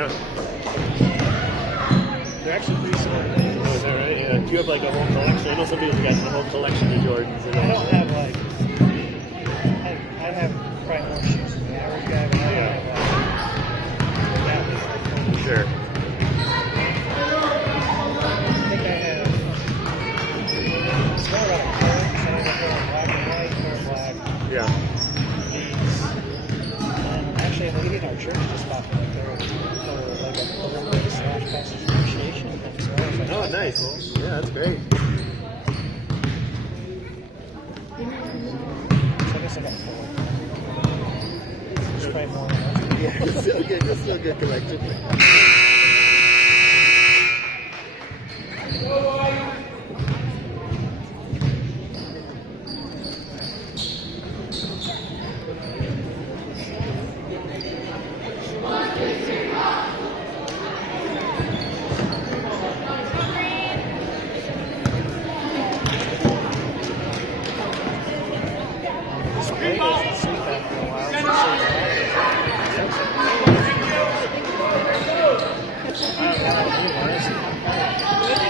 Yeah. They're actually pretty similar to these. Oh, is that right? Yeah. Do you have like a whole collection? I know some people got a whole collection of Jordans. I don't have like. I have probably more shoes than the average guy, but I don't have like. Sure. I think I have. It's more about a color. So I have a black and white, or black. Yeah. These. And actually, a lady in our church just bought me like they're like a little bit slash pastor's appreciation thing. So I was like, Oh, nice. cool. Yeah, that's great. So I guess I got 4. There's probably more than that. Yeah, just still a good collection. This plate doesn't sleep after a while. So I don't know how to do it.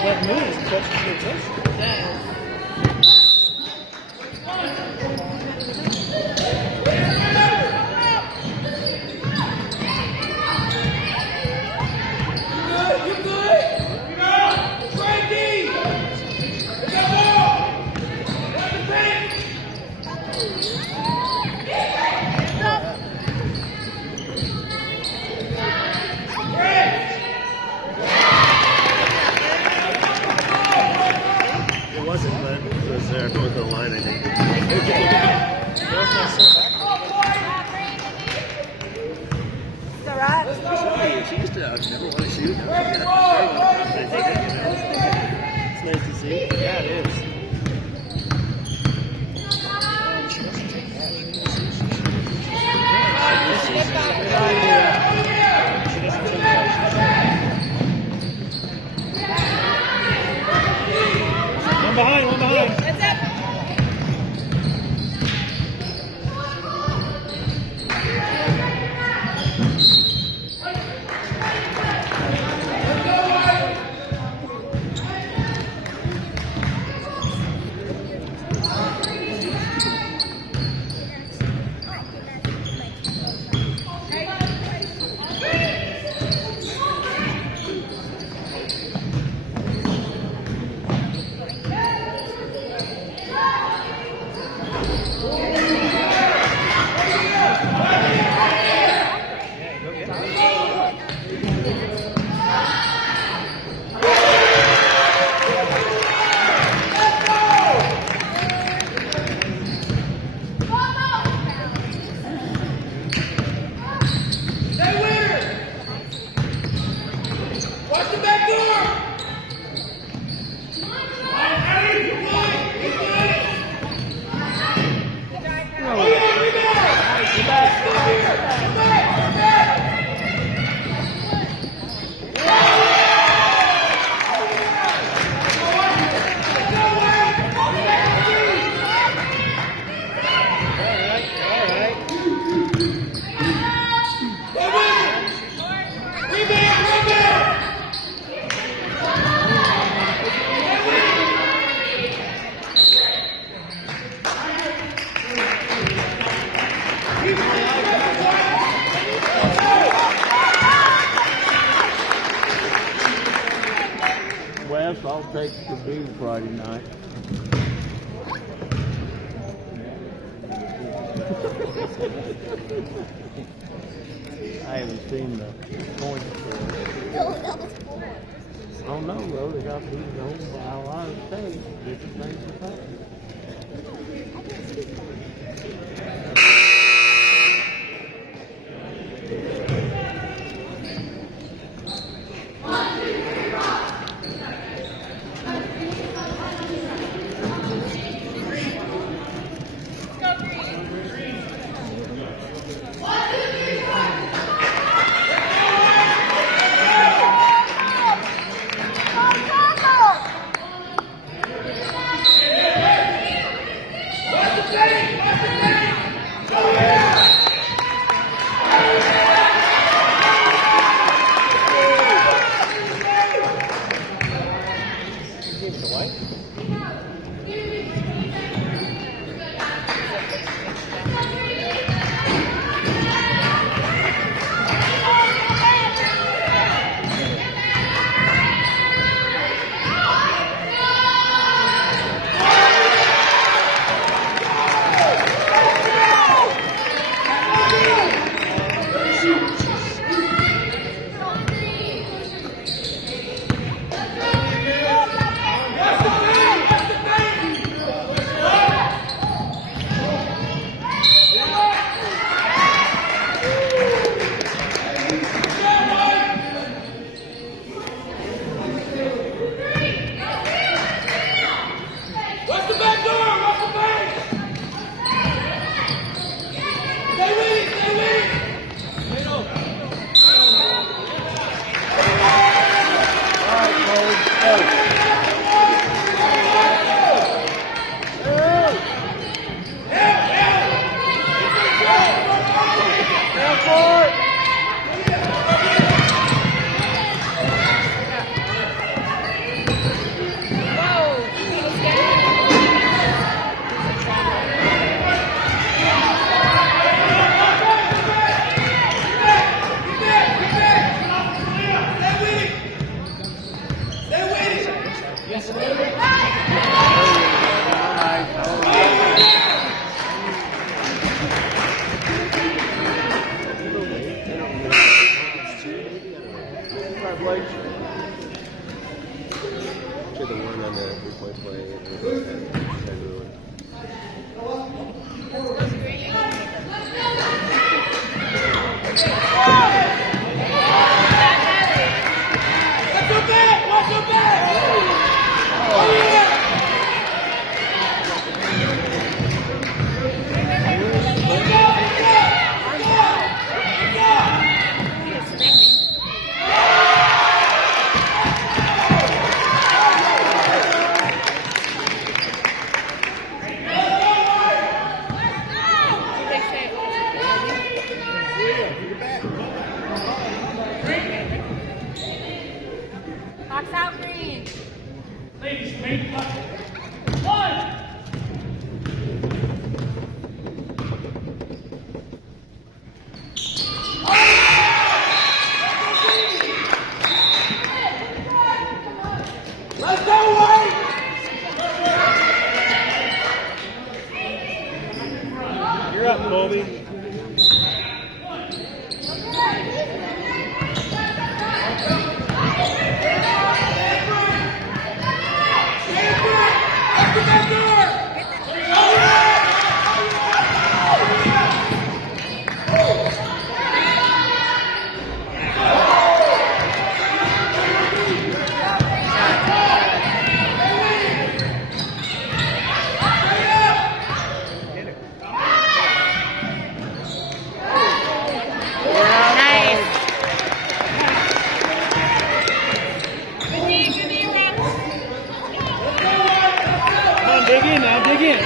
What mood is catching your attention? It wasn't, but it was there. It was the line, I think. It's alright. She used to never want to shoot. Now she got It's nice to see. Yeah, it is. She doesn't take that. She doesn't take that. One behind, one behind. What's up? Wes, I'll take the view Friday night. I haven't seen the points for it. I don't know, though. They got people home by a lot of states. Different things are happening. deflation. To the one on the 3-point play. Box out green. You're up, Colby. Nice. Come on, dig in now, dig in.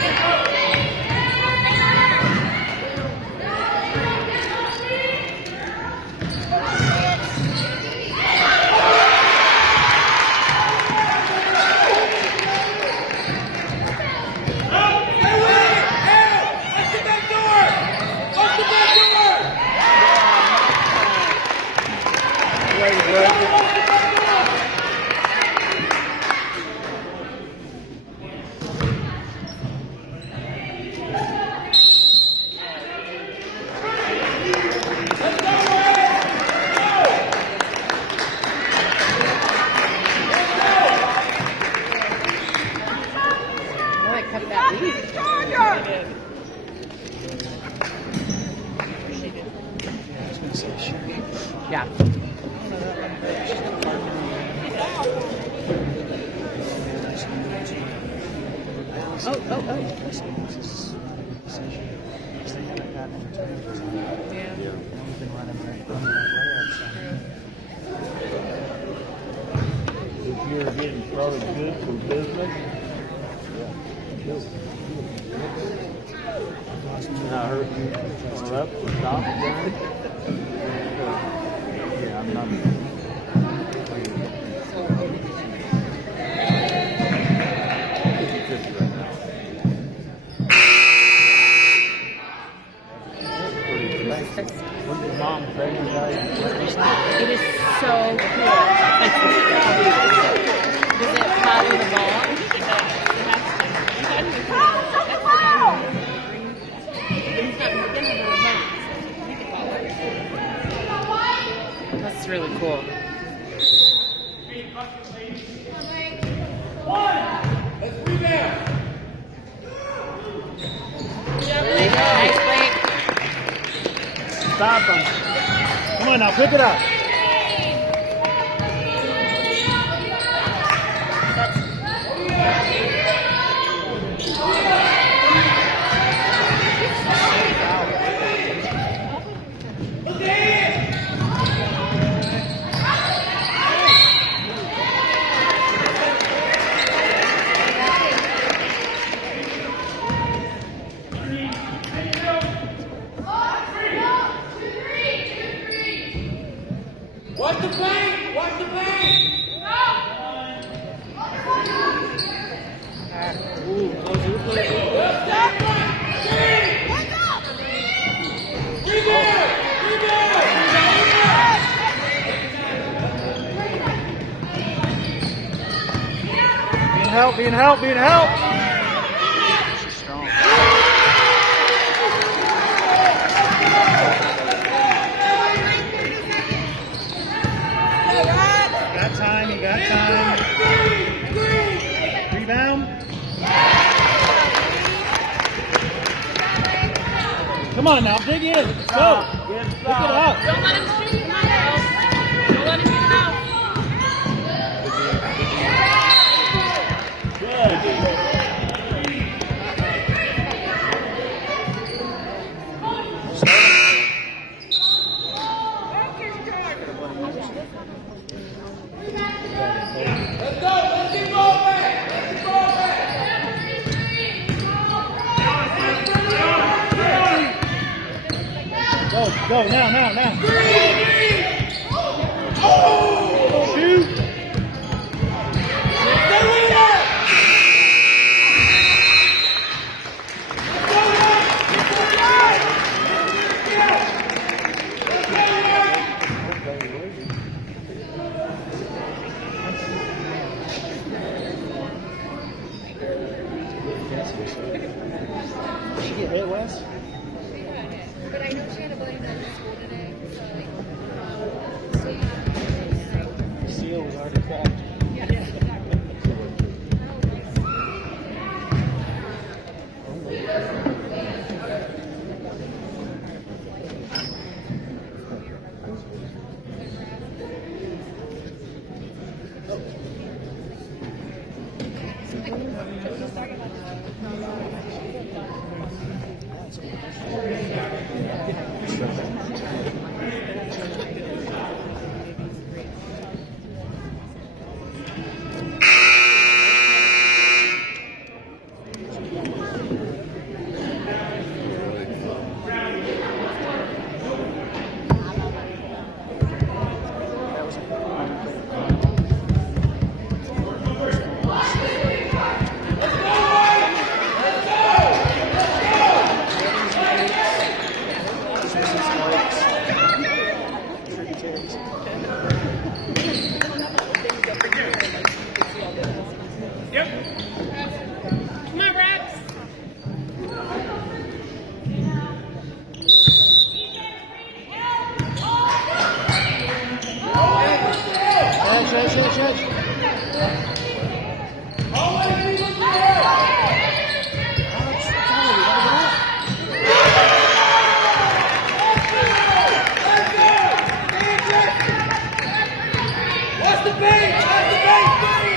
Really cut that lead. Yeah. If you're getting started good for business, I heard you were up for top again. Yeah, I'm not. What did Mom say you guys? It is so cool. Does it follow the ball? That's really cool. Nice play. Stop them. Come on now, pick it up. Watch the paint! Watch the paint! Being help, being help. She's strong. Hey, Ryan! Come on now, dig in. Let's go. Pick it up. Don't let him shoot. Come on, girls. Don't let him get it out. Let's go. Let's keep moving. Let's keep moving. Go, now. Shoot. Stay with it. Did she get hit, Wes? But I know she had a blame at school today, so Seal was already cracked. Come on, Rex. Edge. Watch the bait. Watch the bait.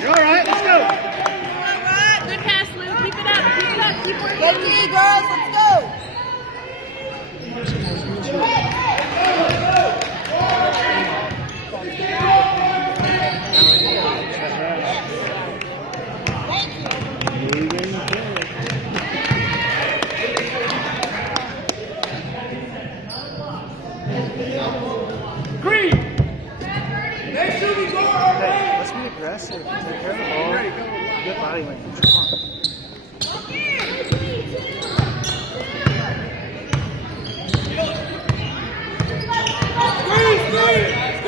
You're all right. Let's go. Good pass, Lou. Keep it up. Keep working. Go three, girls, let's go. Green. Make sure we go our way. Let's be aggressive. Take care of the ball. Good body language. Come on.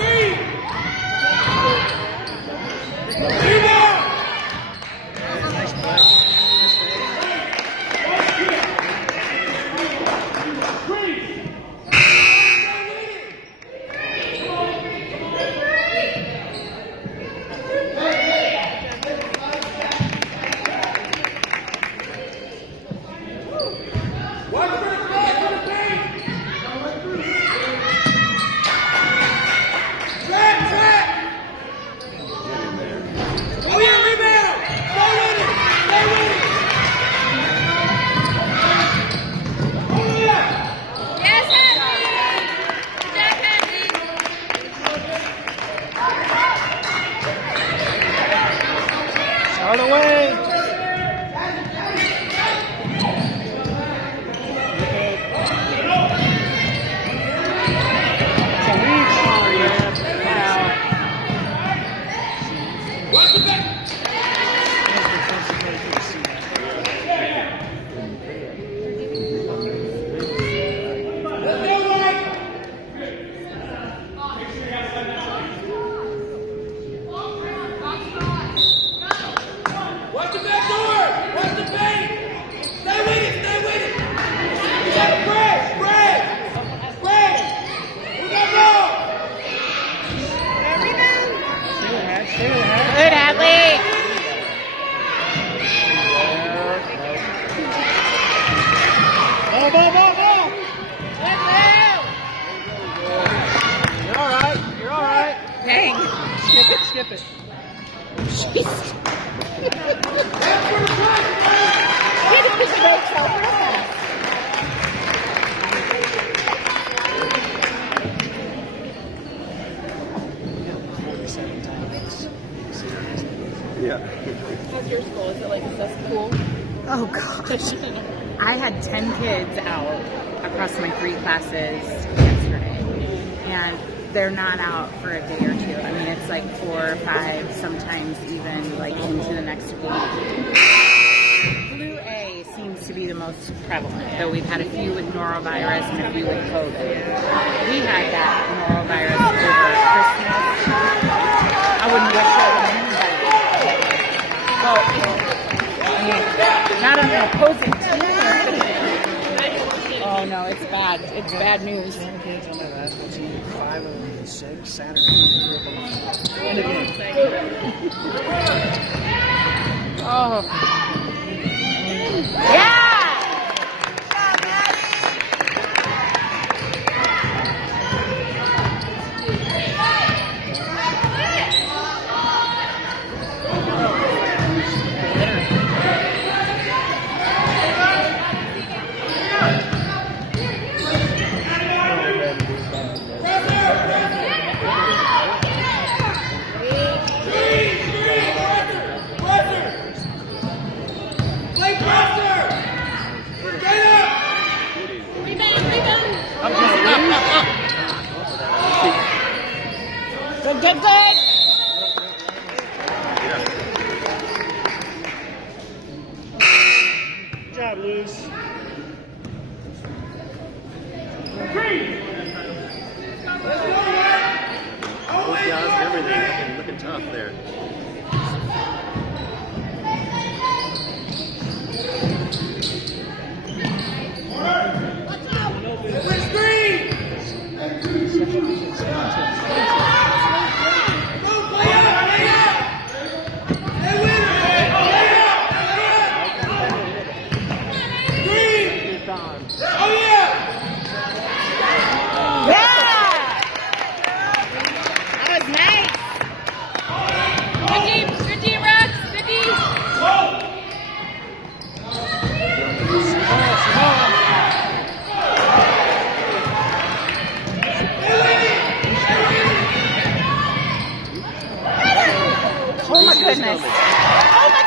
Green. Rebound. Watch for the flag for the paint. Track. Oh yeah, rebound. Stay with it. Oh yeah. yes, Hadley! Good job, Hadley! Out away. Watch the back. Let's go, Mike. Watch the back door. Watch the paint. Stay with it. You gotta break. We got Good, Adley. Ball. You're all right. You're all right. Dang. Skip it. Jeez. Get it, because you don't tell her. 47 times. Yeah. How's your school? Is it like a cesspool? Oh gosh. I had 10 kids out across my 3 classes yesterday, and they're not out for a day or two. I mean, it's like 4 or 5, sometimes even like into the next week. Flu A seems to be the most prevalent, though we've had a few with norovirus and a few with COVID. We had that norovirus over Christmas. I wouldn't wish that on anybody. Well, I mean, not on an opposing team. Oh no, it's bad. It's bad news. 10 kids on that basketball team, 5 of them sick. Saturday, 3 of them. End of game. Oh. Yeah! Good. Good job, Luz. Both guys and everything looking tough there. Oh my goodness. Oh my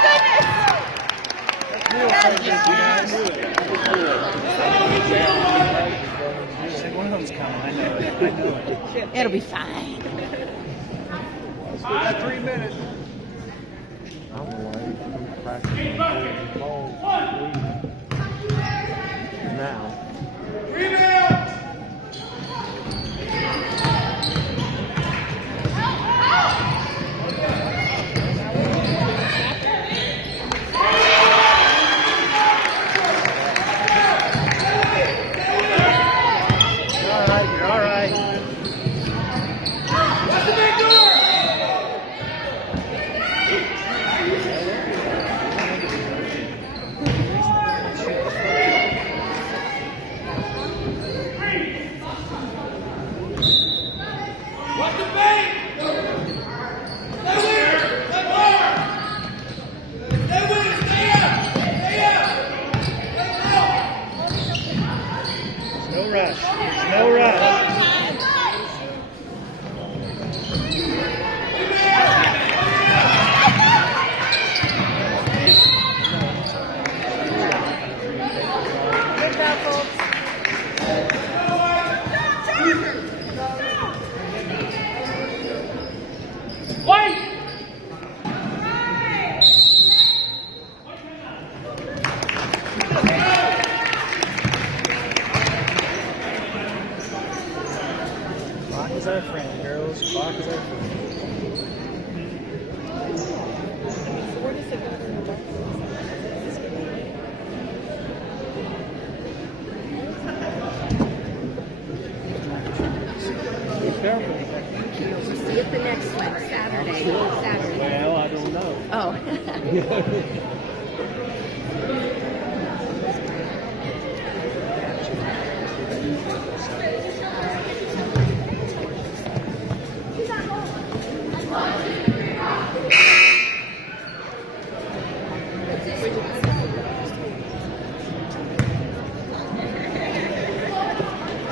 Said one of them's coming. I know it. It'll be fine. 3 minutes. I'm like practicing ball now. You're all right. What's the bait? Stay with it! Stay hard! Stay with it! Stay up! Stay up! No rush. There's no rush. Good job, folks. Clock is our friend, girls. Clock is our friend. See you at the next one, Saturday. Oh.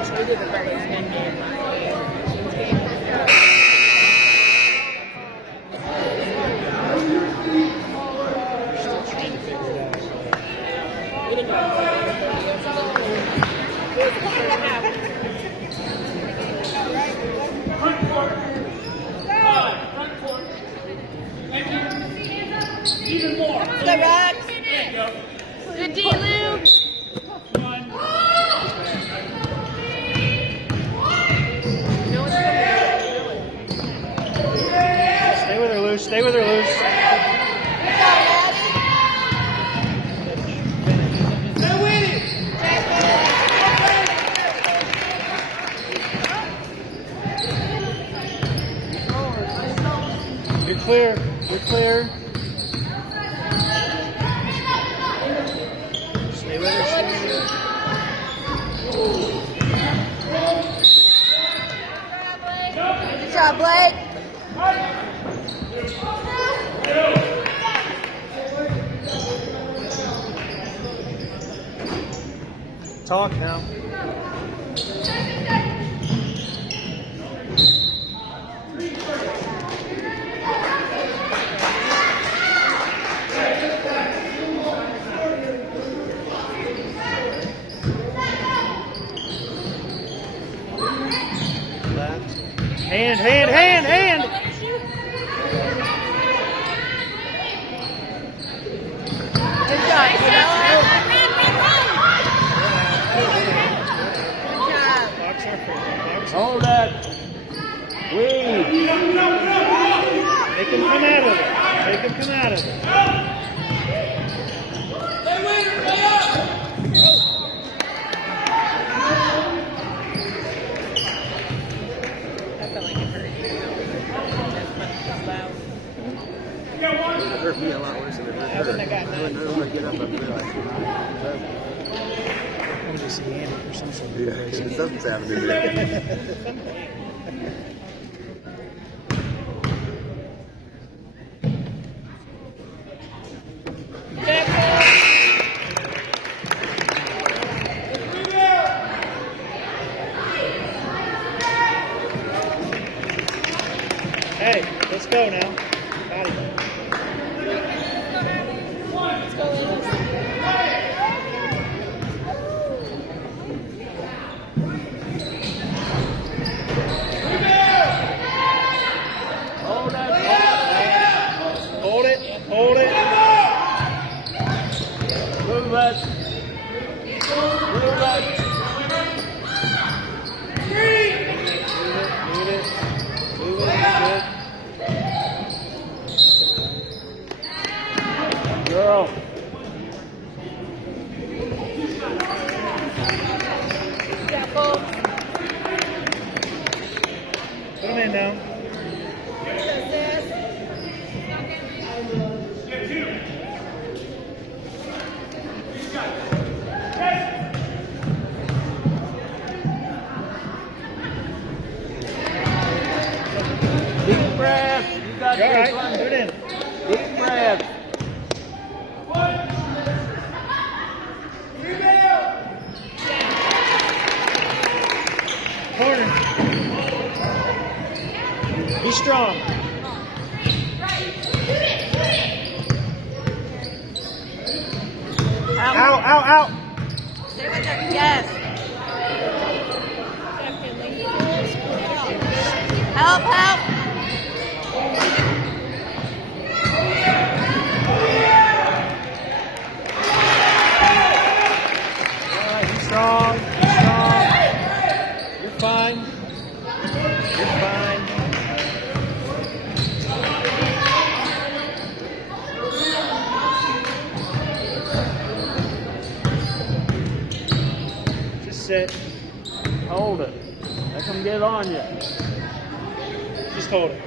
We did a very good game. Still trying to figure it out. We didn't know what it was the first half. Even more. Good, Rex. Good D, Lou. Stay with her, Luce. Stay with her, Luce. Stay with it. You're clear. You're clear. Stay with her. Stay with her. Good job, Blake. Talk now. Hand, hand, hand, hand! Good job, Canelo. Good job. Box our foot. Hold that. Weed. Make him come out of it. Make him come out of it. Stay with it. Stay up. I felt like it hurt you. It hurt me a lot worse than it hurt her. I don't want to get up and be like, I'm just see Andy for some sort of yeah, crazy. something's happening there. Hey, let's go now. Body. Hold that. Hold it. Hold it. Move that. Move that. Move it. Move it. Good. Girl. Put him in now. Deep breath. You got You're all this right. one. Put it in. Deep breath. Corner. Be strong. Out, out, out. Stay with her. Yes. Help, help. All right, be strong. Be strong. You're fine. You're fine. Just sit. Hold it. Let them get on you. Just hold it.